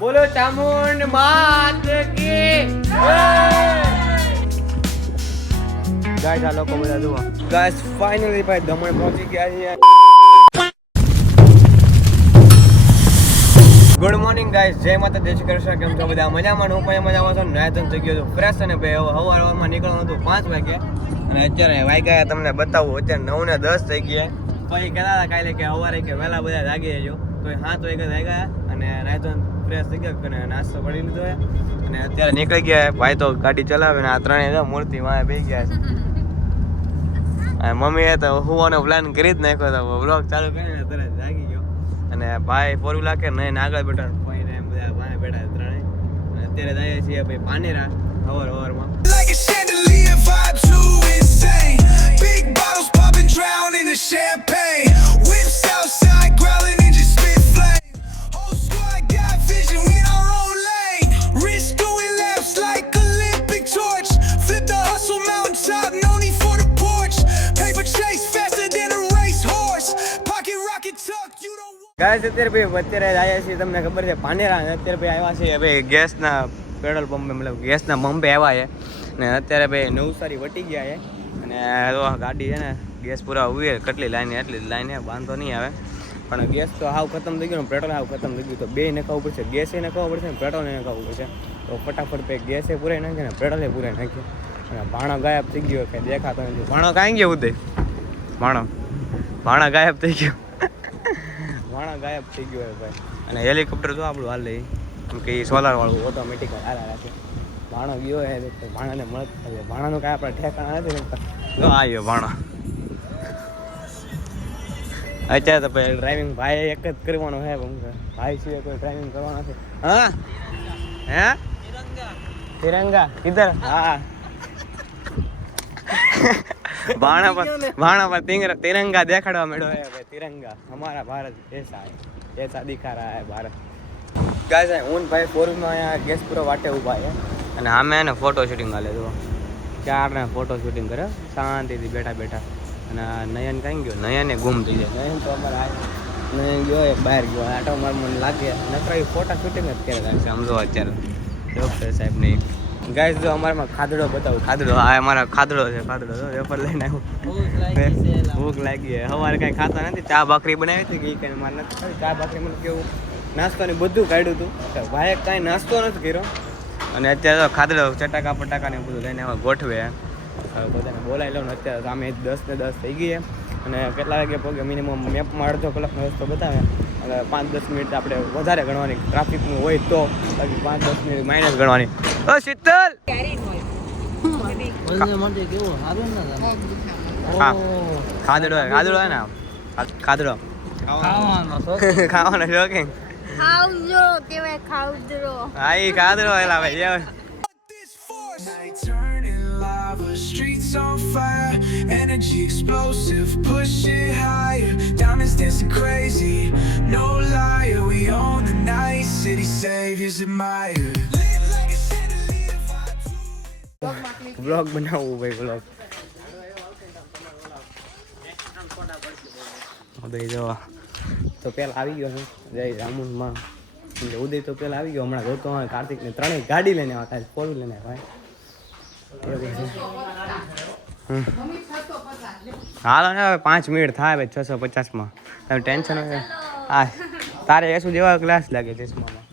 બોલો ચામુંડ માત કી ગાઈસ આ લોકો બધા જુઓ ગાઈસ ફાઇનલી ભાઈ દમણ પહોંચી ગયા છીએ. ગુડ મોર્નિંગ ગાઈસ, જય માતા જય શ્રી કૃષ્ણ. કેમ છો બધા? મજામાં? હું પણ મજામાં છું. નાયતન થઈ ગયો છું ફ્રેશ અને ભાઈ સવારમાં નીકળવાનું હતું 5 વાગ્યા અને અત્યારે વાગ્યા તમને બતાવું અત્યારે 9:10 થઈ ગયા. પછી કહેતા હતા કાલે કે સવારે કે વહેલા બધા જાગી જજો તો 7 વાગ્યા વાગ્યા અને નાયતન ફ્રેશ થઈ ગયો અને નાસ્તો કરી લીધો અને અત્યારે નીકળી ગયા. ભાઈ તો ગાડી ચલાવે ને આ ત્રણેય મૂર્તિ વાંહે બેસી ગયા છે. મમ્મીએ તો હુવાનો પ્લાન કરી જ નાખ્યો હતો. વ્લોગ ચાલુ કરીને તરત જાગી ગયો અને ભાઈ ફોર વ્હીલર કે નહીં આગળ બેઠા ભાઈ એમ બધા વાંહે બેઠા ત્રણેય. અને અત્યારે જઈએ છીએ ભાઈ પાનેરા સવારમાં. ગાઈસ અત્યારે આવ્યા છીએ તમને ખબર છે પાનેરા. અત્યારે ભાઈ આવ્યા છે ભાઈ ગેસના પેટ્રોલ પંપે મતલબ ગેસના પંપે આવ્યા છે ને અત્યારે ભાઈ નવસારી વટી ગયા છે અને ગાડી છે ને ગેસ પૂરા ઉભી કેટલી લાઈન એટલી લાઈન વાંધો નહીં આવે પણ ગેસ તો હાવ ખતમ થઈ ગયો ને પેટ્રોલ હાવ ખતમ થઈ ગયું તો બે નખાવવું પડશે. ગેસે નખાવવું પડશે ને પેટ્રોલ નખાવવું પડશે તો ફટાફટ ભાઈ ગેસે પૂરાઈ નાખે ને પેટ્રોલે પૂરાઈ નાખ્યું અને ભાણો ગાયબ થઈ ગયો કંઈ દેખાતો નથી. ભાણો કાંઈ ગયો ઉદય? ભાણો ગાયબ થઈ ગયો. ભાણા ગાયબ થઈ ગયો ભાઈ. અને હેલિકોપ્ટર જો આપણું હાલ લઈ કેમ કે એ સોલાર વાળું ઓટોમેટિક હાલા રાખે. ભાણો ગયો હે ભાણાને મળત થાય. ભાણાનું કાંઈ આપણે ઠેકાણા નથી. જો આવ્યો ભાણો. અત્યારે તો ભાઈ ડ્રાઇવિંગ ભાઈ એક જ કરવાનો હે ભાઈ સિવાય કોઈ ડ્રાઇવિંગ કરવાનો નથી. હા હે તિરંગા કિધર? હા भाणा पर तिरंगा देखाड़वा मेड़ो है भाई. तिरंगा हमारा भारत ऐसा दिखा रहा है भारत. गाइस હું ભાઈ ફોરમ માં અહીંયા ગેસ પૂરો વાટે ઊભા છે અને આમે એને ફોટો શૂટિંગ આલે જો ચાર ને ફોટો શૂટિંગ કરે શાંતિથી બેઠા બેઠા. અને નયન કઈ ગયો? નયન એ ગુમ થઈ જાય. નયન તો અમારે નયન ગયો બહાર ગયો આટો માર મને લાગે નકરા ફોટા શૂટિંગ જ કરે છે. સમજો અત્યારે ડોક્ટર સાહેબ નહીં. ગાઈસ જો અમારામાં ખાધડો બતાવું. ખાધડો આ અમારા ખાધડો છે. ખાધડો તો વેપાર લઈને આવ્યો. ભૂખ લાગી છે. સવારે કાંઈ ખાતા નથી. ચા ભાખરી બનાવી હતી કે એ કાંઈ મારે નથી. ચા ભાખરી મને કેવું નાસ્તો ને બધું કાઢ્યું હતું. ભાઈએ કાંઈ નાસ્તો નથી કર્યો અને અત્યારે તો ખાધડો ચટાકા પટાકા ને બધું લઈને હવે ગોઠવે. બધાને બોલાવી લો ને અત્યારે સામે 10:10 થઈ ગઈ અને કેટલા વાગે પગે મિનિમમ મેપમાં અડધો કલાકનો રસ્તો બતાવે અને 5-10 મિનિટ આપણે વધારે ગણવાની ટ્રાફિકનું હોય તો બાકી 5-10 મિનિટ માઇનસ ગણવાની. ઓ શીતલ ખાધડો ખાધડો હે ને ખાધડો ખાવાનો શોખીન ખાવજો કેવાય ખાવજો. હા ઈ ખાધડો એલા ભાઈ. Streets on fire, energy explosive, push it higher. Diamonds dancing crazy, no liar. We own the night, city saviors admired. Blog બનાવવું ભાઈ બ્લોગ. ઉદય જો તો પેલા આવી ગયો છે જય રામુનમાં. ઉદય તો પેલા આવી ગયો હમણાં જોતો કાર્તિક ને ત્રણેય ગાડી લઈને આવતા ફોર વ્હીલર લઈને ભાઈ. હાલો ને હવે 5 મિનિટ થાય ભાઈ 650 તમે ટેન્શન હોય. હા તારે એસુ જેવા ક્લાસ લાગે ચશ્મામાં.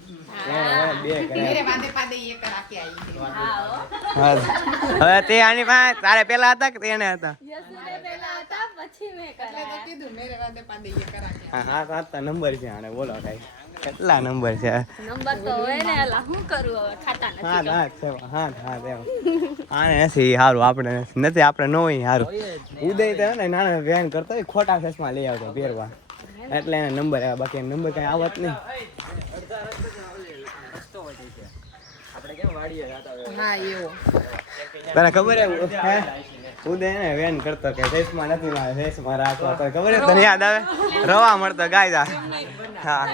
હવે તે આની પાસે તારે પેલા હતા કે તેને હતા? હા 7 નંબર છે આને બોલો કઈ કેટલા નંબર છે? નંબર તો હોય ને એલા હું કરું હવે ખાતા નથી. હા આને નથી સારું આપણે નથી આપણે ન હોય સારું. ઉદય તો ને નાના વેન કરતો હોય ખોટા ચશ્મા લઈ આવતો પહેરવા એટલે એને નંબર આવ્યા બાકી નંબર કઈ આવત નહીં. તને ખબર હે ઉદય ને વેન કરતો કે ચશ્મા નથી મારે ચશ્મા રાખવા તો ખબર હે તને યાદ આવે રવા મળતો ગાય. હા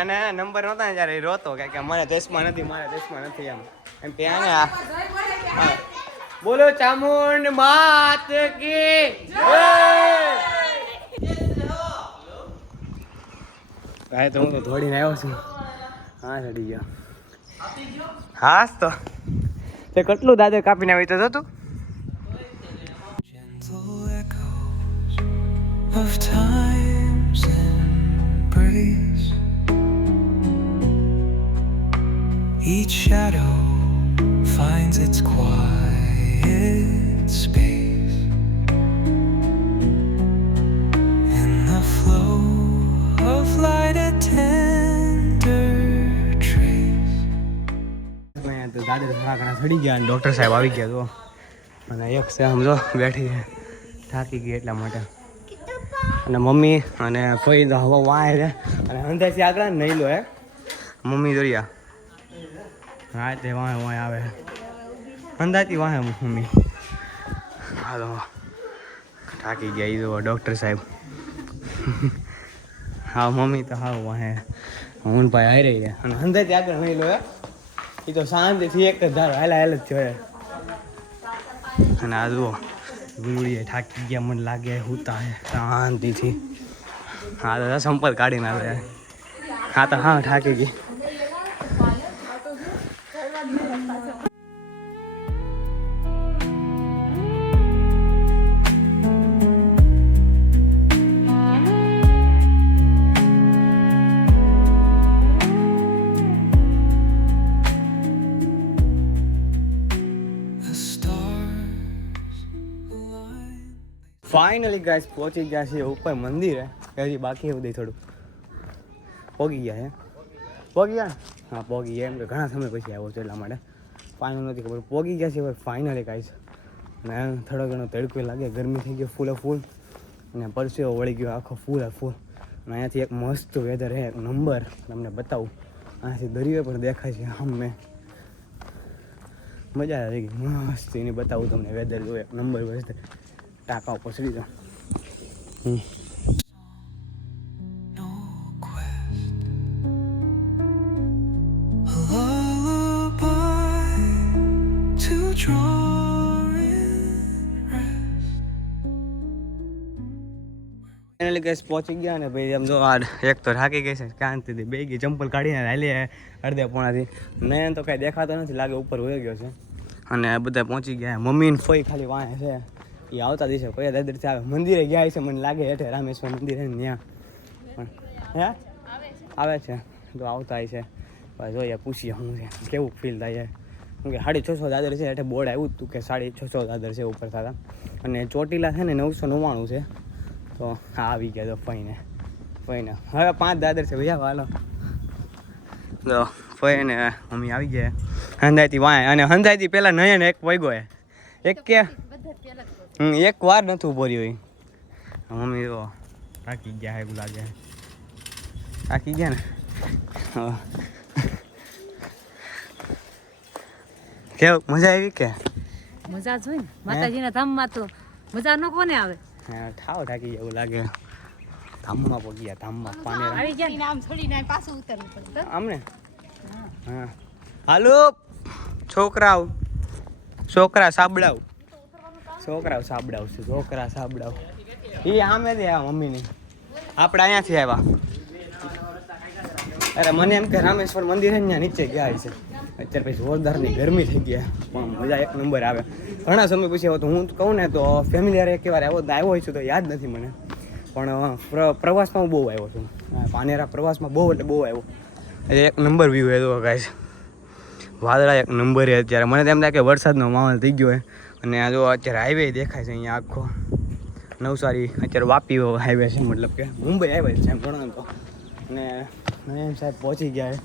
એને નંબર નહોતા ને જ્યારે રોતો કે મારે ચશ્મા નથી એમ ત્યાં ને. બોલો ચામુંડ માત કી જય. કાંઈ તો હું તો દોડીને આવ્યો છું. હા ચડી ગયો. હાસ તો તે કેટલું દાદર કાપીને આવી તો તું. Gentle echoes of time's embrace. Each shadow finds its quiet space in the flow of light, a tender trace. મેં તો દાદર થોડા ઘણા ચડી ગયા અને ડૉક્ટર સાહેબ આવી ગયા તો અને એક છે સમજો બેઠી છે થાકી ગઈ એટલા માટે અને મમ્મી અને કોઈ તો હવા વાય છે અને અંદાજથી આગળ નહીં લો હે મમ્મી દોરિયા હા તે વાય વાય આવે અંદાજથી વાય મમ્મી હા તો થાકી ગયા એ તો ડૉક્ટર સાહેબ હા મમ્મી તો હા વાય હું ભાઈ આવી રહી છે અને અંદાજથી આગળ નહીં લો હે એ તો શાંતિથી એક જ ધારો હાલ હાલ જ જોઈએ અને આ જુઓ ગુરુડીએ થાકી ગયા મને લાગે હુતા હે શાંતિથી હા તો સંપલ કાઢીને આવે હા તો હા થાકી ગઈ The stars align. Finally guys પહોંચી ગયા છે ઉપર મંદિરે હજી બાકી એવું દઈ થોડું પોગી ગયા હે પોગી ગયા ને હા પોગી ગયા એમ કે ઘણા સમય પછી આવ્યો છે એટલા માટે ફાઇનલ નથી ખબર પોગી ગયા છે હવે ફાઇનલી ગાઈસ અને થોડો ઘણો તડકો લાગે ગરમી થઈ ગયો ફૂલે ફૂલ અને પરસેવો વળી ગયો આખો ફૂલ ફૂલ અને અહીંયાથી એક મસ્ત વેધર છે એક નંબર તમને બતાવું અહીંયાથી દરિયો પણ દેખાય છે આમ મેં મજા આવી ગઈ મસ્ત એની બતાવું તમને વેધર જો એક નંબર વેધર ટાંકા ઉપર ચડી જાઓ No quest, a lullaby to draw in rest. Finally gas પહોંચી ગયા ને ભાઈ એમ જો આ એક તો થાકી ગઈ છે શાંતિથી બે ગઈ ચંપલ કાઢીને હાલી અડધે પોણાથી મેં તો કાંઈ દેખાતો નથી લાગે ઉપર હોઈ ગયો છે અને બધા પહોંચી ગયા મમ્મી ને ફોઈ ખાલી વાંહે છે એ આવતા દિવસે કોઈ દાદરથી આવે મંદિરે ગયા છે મને લાગે હેઠે રામેશ્વર મંદિર છે ને ત્યાં પણ હે આવે છે તો આવતા છે જોઈએ પૂછીએ શું છે કેવું ફીલ થાય છે કેમ કે 650 દાદર છે હેઠે બોર્ડ આવ્યું હતું કે 650 દાદર છે ઉપર થતા અને ચોટીલા છે ને 999 છે તો આવી ગયા તો ફઈને હવે 5 દાદર છે ભૈયા હાલો તો ફઈને મમ્મી આવી ગયા હંધાઈથી વાય અને હંધાઈથી પહેલાં નયન એક વૈગો એક કે એક વાર નથી ઉભો રહ્યો મમ્મી તો થાકી ગયા એવું લાગે થાકી ગયા ને કેવું મજા આવી કે મજા જ હોય ને માતાજીના ધામમાં તો મજા ન કોને આવે હા ઠાવ થાકી ગયા એવું લાગે ધામમાં પગ્યા ધામમાં પાણી આવી ગયા નામ છોડીને પાછું ઉતરવું પડે આમને હા હાલો છોકરા સાબડાવ એ આમે દે આ મમ્મીની આપણે અહીંયાથી આવ્યા અરે મને એમ કે રામેશ્વર મંદિર છે ને ત્યાં નીચે ગયા છે અત્યારે પછી જોરદારની ગરમી થઈ ગયા પણ મજા એક નંબર આવે ઘણા સમય પછી આવ્યો તો હું કહું ને તો ફેમિલી યાર એક વાર આવ્યો હોય છું તો યાદ નથી મને પણ પ્રવાસમાં હું બહુ આવ્યો છું પાનેરા પ્રવાસમાં બહુ એટલે બહુ આવ્યો એટલે એક નંબર વ્યૂ હતો ગાઈસ વાદળા એક નંબર છે અત્યારે મને તેમ થાય કે વરસાદનો માહોલ થઈ ગયો હોય અને આ જો અત્યારે હાઈવે દેખાય છે અહીંયા આખો નવસારી અત્યારે વાપી હાઈવે છે મતલબ કે મુંબઈ હાઈવે છે એમ ગણો તો અને એમ સાહેબ પહોંચી ગયા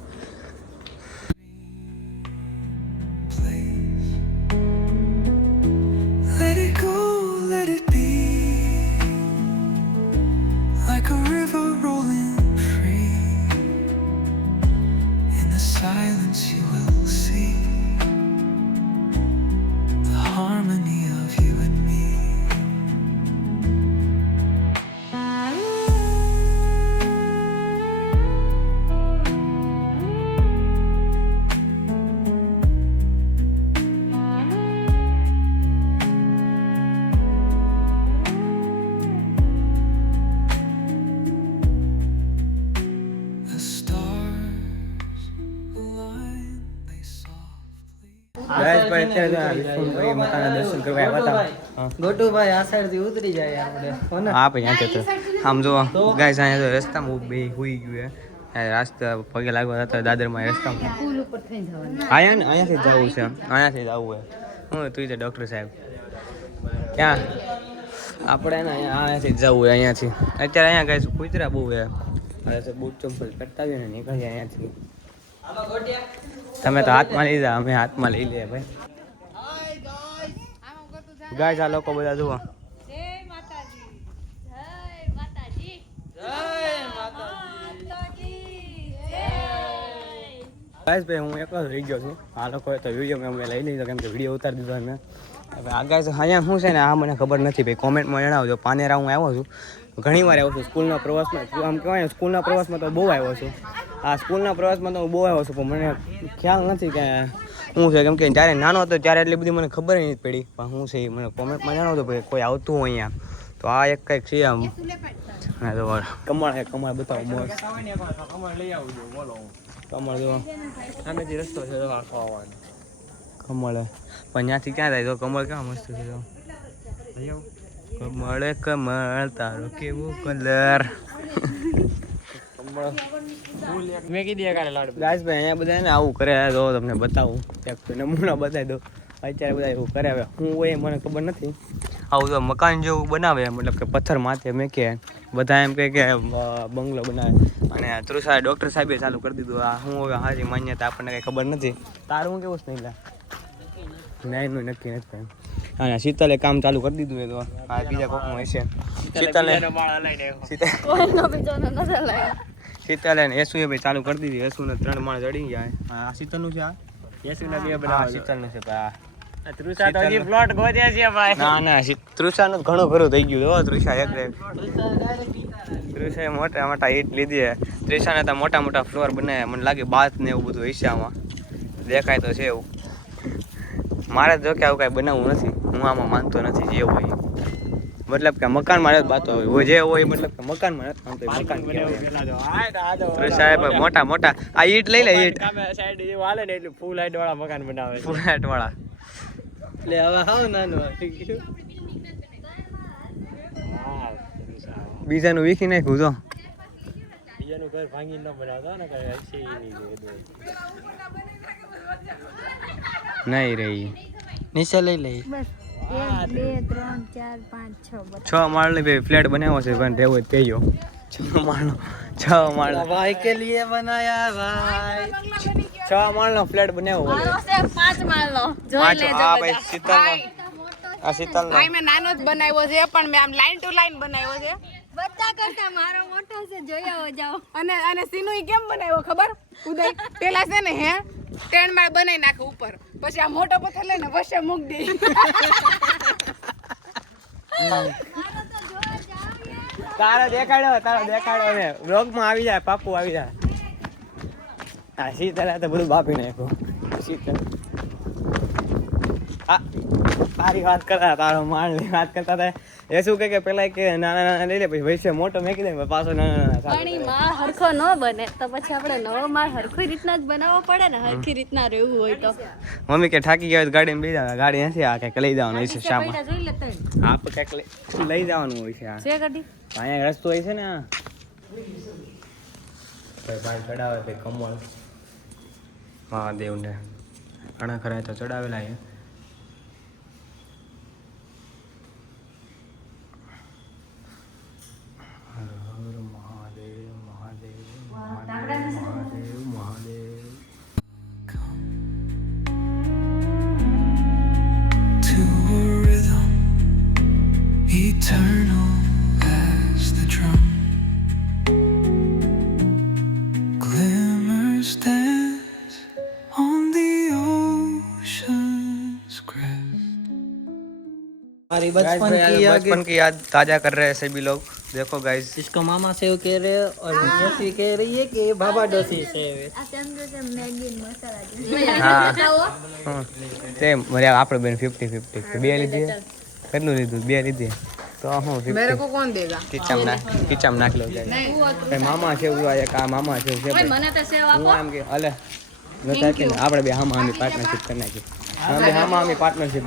Let it go, let it be, like a river rolling free. In the silence you will see the harmony of you and me. Guys ભાઈ અત્યારે વિષ્ણુભાઈ માતાના દર્શન કરવા આવ્યા હતા. ગોટુભાઈ આ સાઈડ થી ઉતરી જાય આપણે કોને હા ભાઈ અહીંયા તો આમ જો ગાઈસ અહીંયા તો રસ્તામાં બે હુઈ ગયું હે રાસ્તા પગે લાગવા હતા દાદરમાં રસ્તામાં પુલ ઉપર થઈને જવાનું. અહીંયાથી જવું છે અહીંયાથી જવું હે હું તું ડૉક્ટર સાહેબ ક્યાં આપણે ને અહીંયાથી જવું હોય અહીંયાથી અત્યારે અહીંયા ગાઈસ કૂતરા બહુ હે હવે તો બૂટ ચંપલ કરતા આવીએ ને નીકળી અહીંયાથી તમે તો હાથમાં લઈ જાઓ અમે હાથમાં લઈ લઈએ ભાઈ ગાઈસ આ લોકો બધા જુઓ ગાઈસ ભાઈ હું એકલો જ રહી ગયો છું આ લોકોએ તો વિડીયો મેં લઈ લીધો કેમ કે વિડીયો ઉતારી દીધો મેં હવે આ ગાઈસ અહીંયા શું છે ને આ મને ખબર નથી ભાઈ કોમેન્ટમાં જણાવજો પાનેરા હું આવ્યો છું ઘણી વાર આવ્યો છું સ્કૂલના પ્રવાસમાં આમ કહેવાય ને સ્કૂલના પ્રવાસમાં તો બહુ આવ્યો છું આ સ્કૂલના પ્રવાસમાં તો હું બહુ આવ્યો છું પણ મને ખ્યાલ નથી કે શું છે કેમ કે જ્યારે નાનો હતો ત્યારે એટલી બધી મને ખબર નહીં પડી પણ શું છે એ મને કોમેન્ટમાં જણાવજો ભાઈ કોઈ આવતું હોય અહીંયા તો આ એક કંઈક છે આમ હા તો કમળ છે કમળ બતાવો મોર કમળ જો સામેથી રસ્તો છે ખાવાનો કમળ પણ ત્યાંથી ક્યાં થાય તો કમળ ક્યાં મસ્ત છે તો કમળ કમળ તારો કેવો કલર મેં કીધી કાલે લાડ ગાઈસભાઈ અહીંયા બધા ને આવું કરે તો તમને બતાવું એક નમૂના બતાવી દો અત્યારે બધા એવું કરે હવે હું હોય મને ખબર નથી આવું તો મકાન જેવું બનાવે મતલબ કે પથ્થર માથે મેકે બધા એમ કહે કે બંગલો બનાવે અને તૃષા ડૉક્ટર સાહેબે ચાલુ કરી દીધું આ હું હવે હાજી માન્યતા આપણને કંઈ ખબર નથી તારું હું કેવું જ નહીં એનું નક્કી નથી અને શીતલે કામ ચાલુ કરી દીધું એ તો આ બીજા કોકનું હશે શીતલે ને એસુ એ ભાઈ ચાલુ કરી દીધી એસુ ને 3 માળ ચડી ગયા આ શીતલનું છે આ એસુ ને બે બનાવ શીતલનું છે ભાઈ તૃષા તો હજી પ્લોટ ગોત્યા છે ભાઈ ના તૃષાનું ઘણું ઘરું થઈ ગયું હો તૃષા એક તૃષાએ મોટા મોટા ઈટ લીધી તૃષાને તો મોટા મોટા ફ્લોર બનાવ્યા મને લાગે બાથ ને એવું બધું હશે આમાં દેખાય તો છે એવું મારે જો કે આવું કાંઈ બનાવવું નથી હું આમાં માનતો નથી જે હોય મતલબ કે મકાન મારે જ બાતો હોય જે હોય મતલબ કે મકાનમાં નથી માનતો મકાન સાહેબ મોટા મોટા આ ઈટ લઈ લે ઈટ સાઈડ જેવું હાલે ને એટલે ફૂલ હાઈટ વાળા મકાન બનાવે ફૂલ હાઈટ વાળા એટલે હવે હાવ નાનું બીજાનું વીખી નાખ્યું તો બીજાનું ઘર ભાંગી ન બનાવતા ને કરે હશે નહીં રહી નીચે લઈ લઈ 1 2 3 4 5 6 6 માળની ભાઈ ફ્લેટ બનાવ્યો છે પણ રહેવો જ કહેજો 6 માળ ભાઈ કે લીએ બનાયા ભાઈ 6 માળનો ફ્લેટ બનાવ્યો મારો છે 5 માળનો જોઈ લેજો આ ભાઈ શીતલનો આ શીતલનો ભાઈ મેં નાનો જ બનાવ્યો છે પણ મેં આમ લાઈન ટુ લાઈન બનાવ્યો છે બધા કરતા મારો મોટો છે જોઈ આવો જાઓ અને સીનુઈ કેમ બનાવ્યો ખબર ઉદય પેલા છે ને હે 3 માળ બનાવી નાખે ઉપર પછી આ મોટો પથ્થર લઈને વચ્ચે મૂક દે તારો દેખાડ્યો ને વ્લોગમાં આવી જાય પાકું આવી જાય આ શીતલ તો બધું બાપી નાખ્યું શીતલ આ તારી વાત કરતા તારો માળની વાત કરતા હતા એ શું કે પેલા કે નાના નાના લઈ લે પછી વૈસે મોટો મેકી દે પાછો નાના પણ ઈ માળ હરખો ન બને તો પછી આપણે નવો માળ હરખી રીતના જ બનાવવો પડે ને હરખી રીતના રહેવું હોય તો મમ્મી કે થાકી ગયા હોય તો ગાડીમાં બેસી જાવ ગાડી નથી આ કંઈક લઈ જવાનું હોય છે શામાં પૈસા જોઈ લેતા આ કંઈક લઈ જવાનું હોય છે આ છે ગાડી અહીંયા રસ્તો હોય છે ને આ ભાઈ ચડાવે ભાઈ કમળ મહાદેવને ઘણા ખરા તો ચડાવેલા છે To a rhythm eternal as the drum. Glimmers dance on the ocean's crest. हमारी बचपन बचपन की याद ताजा कर रहे हैं सभी लोग देखो गाइस इसको मामा सेव कह रहे हैं और जैसी कह रही है कि बाबा डोसी सेव है આ ચંદ્ર છે મેગી મસાલા હા તે મરે આપણે બેન 50-50 બે લીધી કેટલું લીધું બે લીધી તો હું 50 मेरे को कौन देगा કિચમ નાખ લો જાય મામા છે એક આ મામા છે મને તો સેવ હું એમ કે અલે નથી આપણે બે હામાં પાર્ટનરશિપ કરી નાખી આમાં પાર્ટનરશિપ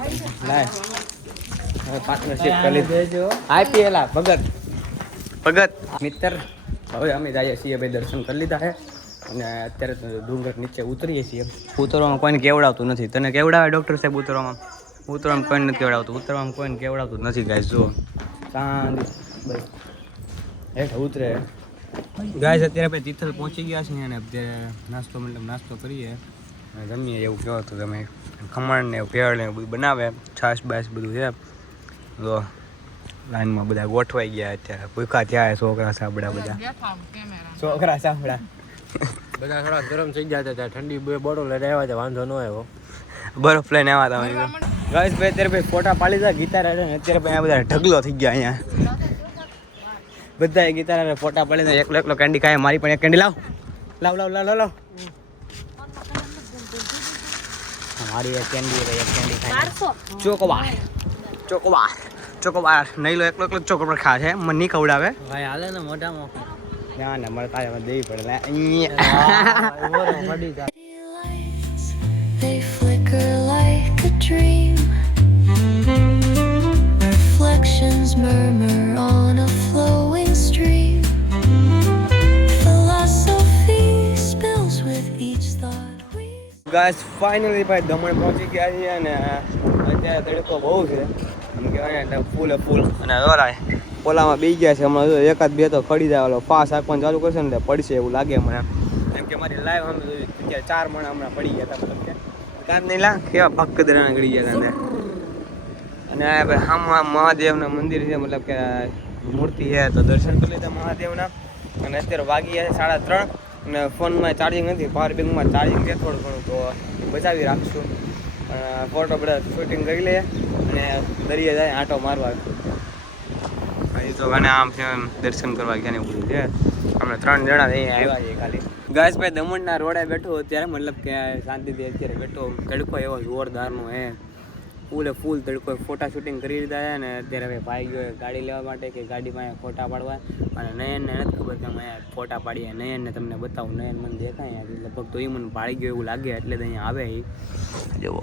લાય પાર્ટનરશિપ કરી દેજો આઈપીએલ ભગત મિત્ર હવે અમે જઈએ છીએ ભાઈ દર્શન કરી લીધા છે અને અત્યારે તો ડુંગર નીચે ઉતરીએ છીએ ઉતરવામાં કોઈને કેવડાવતું નથી તને કેવડાવે ડૉક્ટર સાહેબ ઉતરવામાં કોઈને નથી કેવડાવતું ઉતરવામાં કોઈને કેવડાવતું નથી ગાઈસ જો શાંતિ બસ હેઠ ઉતરે ગાઈસ અત્યારે ભાઈ તિથલ પહોંચી ગયા છે અને અત્યારે નાસ્તો કરીએ અને જમીએ એવું કહો તો તમે ખમણ ને ભેળ ને બધું બનાવે છાશ બાશ બધું છે તો લાઈનમાં બધા ગોઠવાઈ ગયા અત્યારે ભૂખા થયા છોકરા સાંભળ્યા બધા બધા થોડા ગરમ થઈ ગયા હતા ઠંડી બે બોટલ લઈને આવ્યા હતા વાંધો ન આવ્યો બરફ લઈને આવ્યા હતા ગાઈસ ભાઈ અત્યારે ભાઈ ફોટા પાડી દીધા ગીતાર અત્યારે ભાઈ આ બધા ઢગલો થઈ ગયા અહીંયા બધા ગીતાર ફોટા પાડી દીધા એકલો કેન્ડી ખાય મારી પણ એક કેન્ડી લાવ મારી એક કેન્ડી ખાય ચોકોબાર નહીં લો એકલો ચોકોબાર ખા છે મને નહીં ખવડાવે ભાઈ હાલે ને મોઢામાં ના ના મારે તારે દેવી પડે અહીંયા They flicker like a dream. Reflections murmur on a flowing stream. Philosophy spills with each thought we. Guys finally ભાઈ દમણ પહોંચી ગયા છીએ અને અત્યારે તડકો બહુ છે એમ કહેવાય ને ફૂલ અને દોરાય ઓલામાં બી ગયા છે હમણાં એકાદ બે તો ખડી જાય ઓલો ફાસ આપવાનું ચાલુ કરશે ને પડશે એવું લાગે મને એમ કે મારી લાઈવ અમે અત્યારે 4 મણ હમણાં પડી ગયા હતા મતલબ કે કાંત નહીં લા કેવા ભક્કદરાના ગળી ગયા હતા અને આમાં મહાદેવના મંદિર છે મતલબ કે મૂર્તિ છે તો દર્શન કરી લીધા મહાદેવના અને અત્યારે વાગી ગયા 3:30 અને ફોનમાં ચાર્જિંગ નથી પાવર બેંકમાં ચાર્જિંગ છે થોડું ઘણું તો બચાવી રાખશું ફોટો બધા શૂટિંગ કરી લઈએ અને દરિયે જાય આંટો મારવા એ તો અને આમ છે દર્શન કરવા ગયા ને બધું છે અમે 3 જણા અહીંયા આવ્યા છીએ ખાલી ગાઈસ ભાઈ દમણના રોડે બેઠો ત્યારે મતલબ કે શાંતિથી અત્યારે બેઠો તડકો એવો જોરદારનો હે ફૂલ તડકો ફોટા શૂટિંગ કરી લીધા છે ને અત્યારે હવે ભાઈ ગયો ગાડી લેવા માટે કે ગાડીમાં ફોટા પાડવા અને નયનને નથી ખબર કે અમે ફોટા પાડીએ નયનને તમને બતાવું નયન મને દેખાય લગભગ તો એ મને પાડી ગયો એવું લાગે એટલે તો અહીંયા આવે એ જુઓ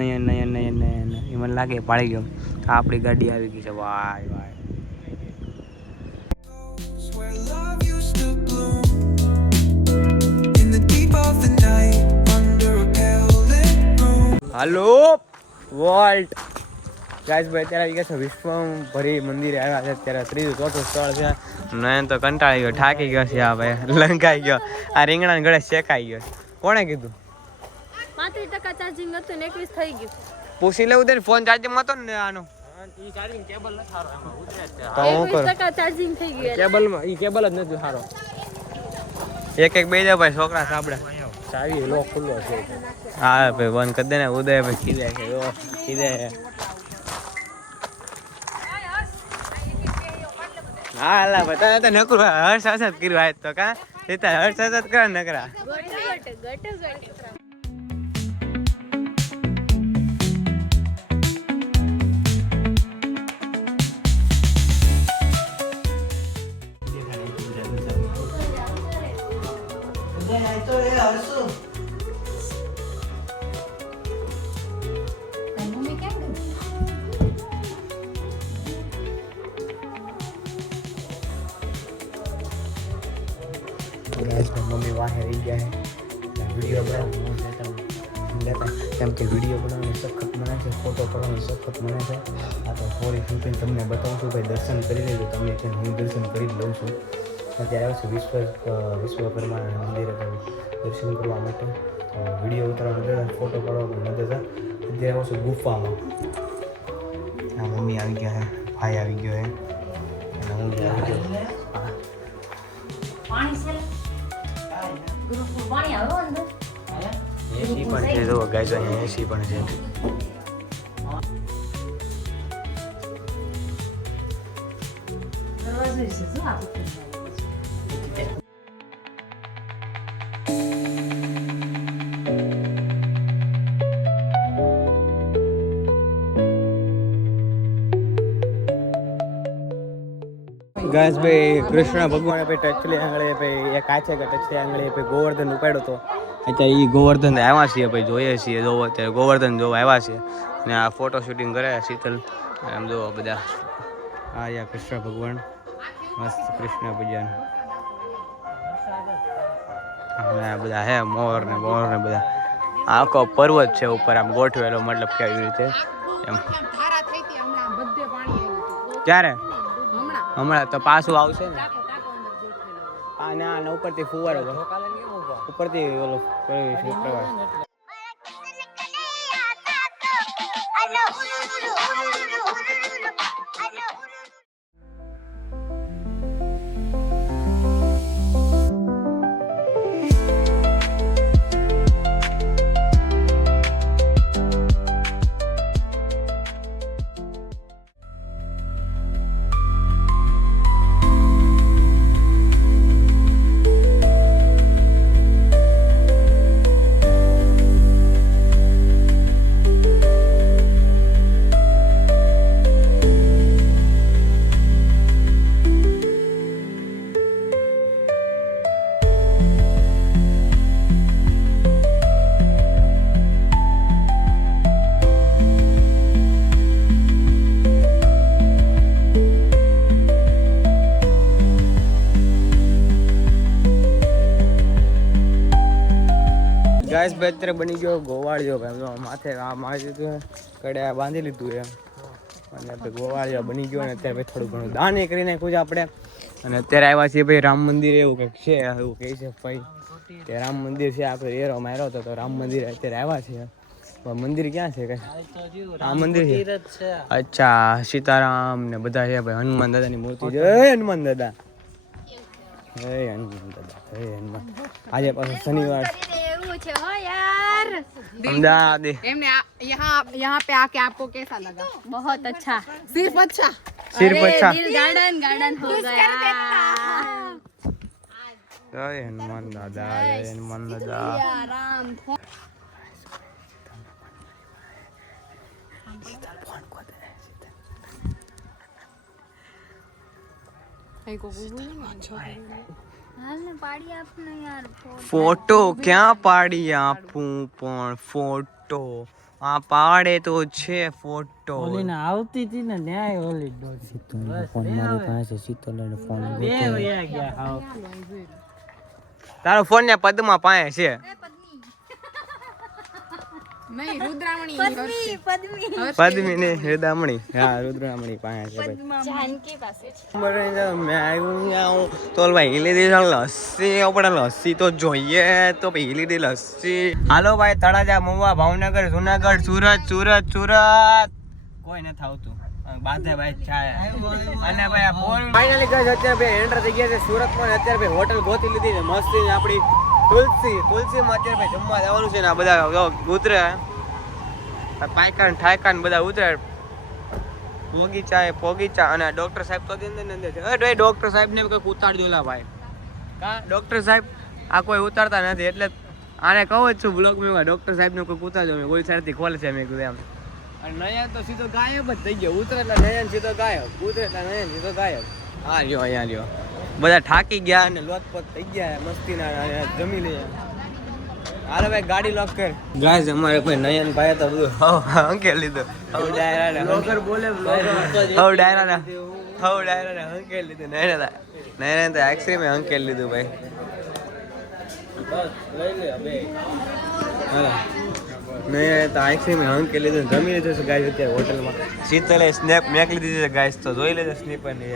નયન એ મને લાગે પાડી ગયો આપણી ગાડી આવી ગઈ છે Y Where love used to bloom in the deep of the night under a pale lit moon. Hello volt guys ભાઈ અત્યારે આવી ગયા છે વિશ્વભરી મંદિરે આવ્યા છે અત્યારે 3રું 4થું સ્થળ છે નયન તો કંટાળી ગયો થાકી ગયો છે આ ભાઈ લંકાઈ ગયો આ રીંગણાને ગળે શેકાઈ ગયો કોણે કીધું 35% ચાર્જિંગ હતું ને 21 થઈ ગયું પૂછી લેવું દે ફોન ચાર્જિંગમાં હતો ને આનો ઈ ચાર્જિંગ કેબલ નથી સારો એમાં ઉતરે છે તો હું કરું 21% ચાર્જિંગ થઈ ગયું કેબલમાં ઈ કેબલ જ નથી સારો એક બે જાવ ભાઈ છોકરા સાંભળે ચાવી લોક ખુલ્લો છે હા ભાઈ બંધ કરી દે ને ઉદય ભાઈ કીધે છે કીધે હા અલા બતા તો નકરું હર્ષ હર્ષ કર્યું આજ તો કા સીતા હર્ષ હર્ષ કરે નકરા ગટ મમ્મી વાહે રહી ગયા છે વિડીયો બનાવવાનું કેમ કે વિડીયો બનાવવાનું સખત મને છે ફોટો પાડવાનું સખત મને છે આ તો ફોરી શૂટિંગ તમને બતાવું છું ભાઈ દર્શન કરી લેજો તમે કે હું દર્શન કરી જ લઉં છું અત્યારે આવે છે વિશ્વકર્મા મંદિરે દર્શન કરવા માટે વિડીયો ઉતારવા મદદ ફોટો પાડવા મદદ અત્યારે આવું છું ગુફામાં આ મમ્મી આવી ગયા છે ભાઈ આવી ગયો છે અને હું આવી ગયો એસી પણ છે જો ગાઈસ અહીંયા એસી પણ છે ગાઈસ ભાઈ કૃષ્ણ ભગવાને ભાઈ ટચલી આંગળે ભાઈ એક આ છે કે ટચલી આંગળે ભાઈ ગોવર્ધન ઉપાડ્યો હતો અત્યારે એ ગોવર્ધન આવ્યા છીએ ભાઈ, જોઈએ છીએ જોવો અત્યારે ગોવર્ધન જોવા આવ્યા છે ને આ ફોટો શૂટિંગ કરે શીતલ. આમ જોવો બધા આ કૃષ્ણ ભગવાન મસ્ત કૃષ્ણ ભગવાન અને આ બધા હે મોર ને બધા આખો પર્વત છે ઉપર આમ ગોઠવેલો, મતલબ કેવી રીતે એમ. ધારા થઈ હતી હમણાં બધે પાણી આવ્યું હતું. ક્યારે? હમણાં હમણાં તો પાછું આવશે ને. આ ના આના ઉપરથી ફુવારો ઉપરથી ઓલો કર્યું છે પ્રવાસ. ગાઈસ ભાઈ અત્યારે બની ગયો ગોવાળિયો ભાઈ, માથે આ મારી દીધું કડે બાંધી લીધું એમ, અને આપણે ગોવાળિયો બની ગયો ને અત્યારે ભાઈ થોડું ઘણું દાન કરી નાખ્યું છે આપણે. અને અત્યારે આવ્યા છીએ ભાઈ રામ મંદિર, એવું કંઈક છે એવું કહે છે ભાઈ કે રામ મંદિર છે. આપણે રેરો માર્યો હતો તો રામ મંદિર અત્યારે આવ્યા છીએ. મંદિર ક્યાં છે કઈ? આ મંદિર છે. અચ્છા, સીતારામ ને બધા છે ભાઈ. હનુમાન દાદાની મૂર્તિ છે. હનુમાન દાદા, હનુમાન દાદા, હનુમાન. આજે પાછું શનિવાર છે હો યાર. अहमदाबाद एमने यहाँ पे आके आपको कैसा लगा? बहुत अच्छा. सिर्फ अच्छा? सिर्फ अच्छा. दिल गार्डन हो गया. जय हनुमान दादा, जय हनुमान दादा. राम પાડી આપને યાર ફોટો ક્યાં પાડી આપું પણ ફોટો આ પાડે તો છે ફોટો. ઓલીને આવતી હતી ને ન્યાય ઓલી ડોસી ફોન મારી પાસે શીતલનો ફોન ગયા હાવ. તારો ફોન ને પદ્મા પાસે છે. नहीं रुद्रामणी પદ્મી ને રુદ્રામણી. હા, રુદ્રામણી પાસે છે ભાઈ. जानकी પાસે છે. મેં આવ્યું તો ભાઈ હીલી દી લસ્સી, આપણે લસ્સી તો જોઈએ તો ભાઈ હીલી દી લસ્સી. હાલો ભાઈ, તળાજા, મહુવા, ભાવનગર, જુનાગઢ, સુરત કોઈ નથી આવતું. બાધે ભાઈ ચાય અને ભાઈ ફાઇનલી ગાઈસ અત્યારે ભાઈ એન્ટર થઈ ગયા છે સુરત માં. અત્યારે ભાઈ હોટલ ગોતી લીધી છે મસ્તી ની આપણી તુલસીમાં. અત્યારે ભાઈ જમવા જવાનું છે ને આ બધા ઉતરે પાયકાન ઠાયકાન બધા ઉતરે. પોગીચા અને ડોક્ટર સાહેબ તો અંદર છે. ભાઈ ડોક્ટર સાહેબ ને કંઈક ઉતારજો લા ભાઈ. કા ડોક્ટર સાહેબ આ કોઈ ઉતારતા નથી, એટલે આને કહું જ છું બ્લોગ માં ડોક્ટર સાહેબ ને કોઈ ઉતારજો. મેં કોઈ સાઈડથી ખોલે છે મેં કીધું એમ. અને નયન તો સીધો ગાયબ જ થઈ ગયો. ઉતરે એટલે નયન સીધો ગાયબ, ઉતરે એટલે નયન સીધો ગાયબ. હા લ્યો, અહીંયા લ્યો. બધા થાકી ગયા અને લોથપોથ થઈ ગયા મસ્તીના, અને જમી લઈએ. હાલો ભાઈ ગાડી લોક કર. ગાઈસ અમારે કોઈ નયન ભાઈ તો બધું અંકેલ લીધું. હવ ડાયરા બ્લોગર બોલે હવ ડાયરા અંકેલ લીધું. નયન તો એક્સ્ટ્રીમ અંકેલ લીધું ભાઈ. બસ લઈ લે હવે. હા, મેં તો આઈસ્ક્રીમ અંકેલ લીધું, જમી લીધું છે ગાઈસ અત્યારે હોટલમાં. શીતલે સ્નેપ મેક લીધી છે ગાઈસ, તો જોઈ લેજો સ્નેપ અને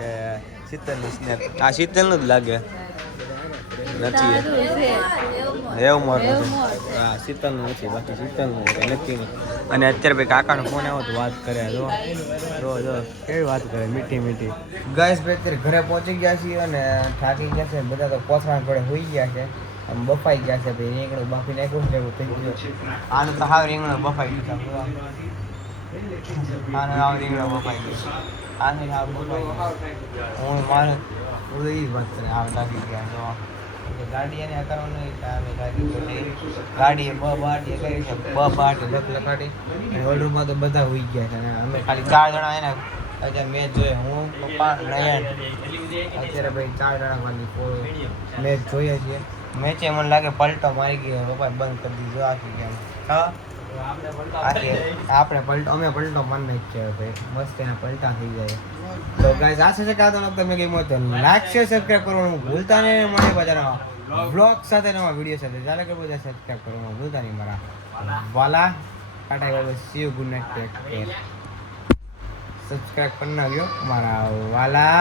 શીતલનું સ્નેપ. આ શીતલનું જ લાગે નથી એવું મોર નથી. હા, શીતલનું નથી, બાકી શીતલનું કંઈ નક્કી નહીં. અને અત્યારે ભાઈ કાકાનો ફોન આવ્યો તો વાત કરે. જો કેવી વાત કરે, મીઠી. ગાઈસ ભાઈ અત્યારે ઘરે પહોંચી ગયા છીએ અને થાકી ગયા છે બધા. તો કોથળા જોડે હોઈ ગયા છે, આમ બફાઈ ગયા છે ભાઈ. રીંગણું બાફી નાખ્યું છે એવું થઈ ગયું. આનું તો હાવ રીંગણું બફાઈ ગયું. આનું હાવ રીંગણું બફાઈ ગયું. આનું હાવ બફાઈ ગયું. હું મારે એ જ વાત કરે, હાવ લાગી ગયા. તો ગાડી એને કરવાનું ગાડી બાટી કરી છે, બાટી લખાટી. અને હોલરૂમમાં તો બધા હોઈ ગયા છે અને અમે ખાલી 4 જણા એના અત્યારે મેચ જોઈએ. હું, પપ્પા, નયન અત્યારે ભાઈ 4 જણા ખાલી મેચ જોઈએ છીએ. મેચે મને લાગે પલટો મારી ગયો પપ્પા બંધ કરી દીધો આખી ગેમ હા આપણે પલટો અમે પલટો મારી નાખ્યો ભાઈ મસ્ત એના પલટા થઈ જાય તો ગાઈસ આ છે કે આ તમે ગેમ તો લાઈક શેર સબસ્ક્રાઇબ કરવાનું ભૂલતા નહીં મને બજારના બ્લોગ સાથે નવા વિડીયો સાથે ચાલે કે બધા સબસ્ક્રાઇબ કરવાનું ભૂલતા નહીં મારા વાલા Tata bye see you good night take care subscribe કરી નાખ્યો મારા વાલા